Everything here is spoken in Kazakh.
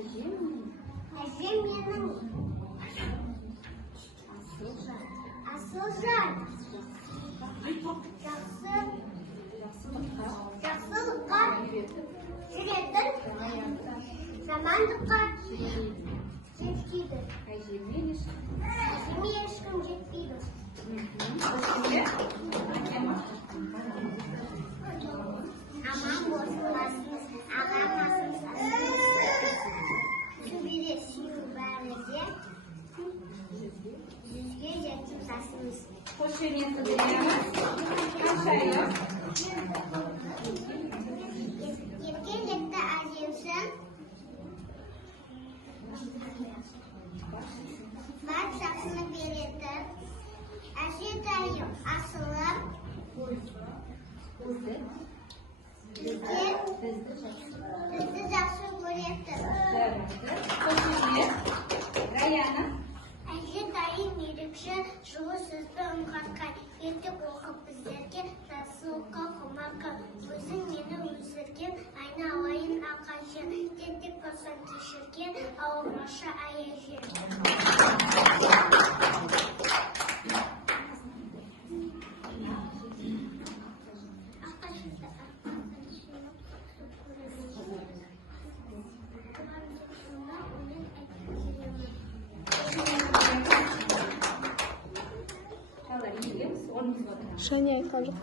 Әжем менің асылжан. Жақсылыққа жүретін, жамандыққа жетпейді. Әжеме ешкім жетпейді. Аман болсын басымыз, ағамасымыз сүбеде сүю бәріде, жүзге жетіп сасымыз. Қошемет қыдырамыз. Қашайық. Еркелікті әжемсің, бар жақсыны береді. Әжетайым асылым, бізді жақсы көреді. Қошемет. Раяна. Әжетайым ерекше жылы сөзді ұнғатқан, ертек оқып біздерге жақсылыққа құмарқан. Өзің мені өсірген, айналайын ақайшы, тентек болсаң кешірген, ауырмашы аяже. Қалай, егіз, орныңызға отырыңыз. Және айтқан жоқ.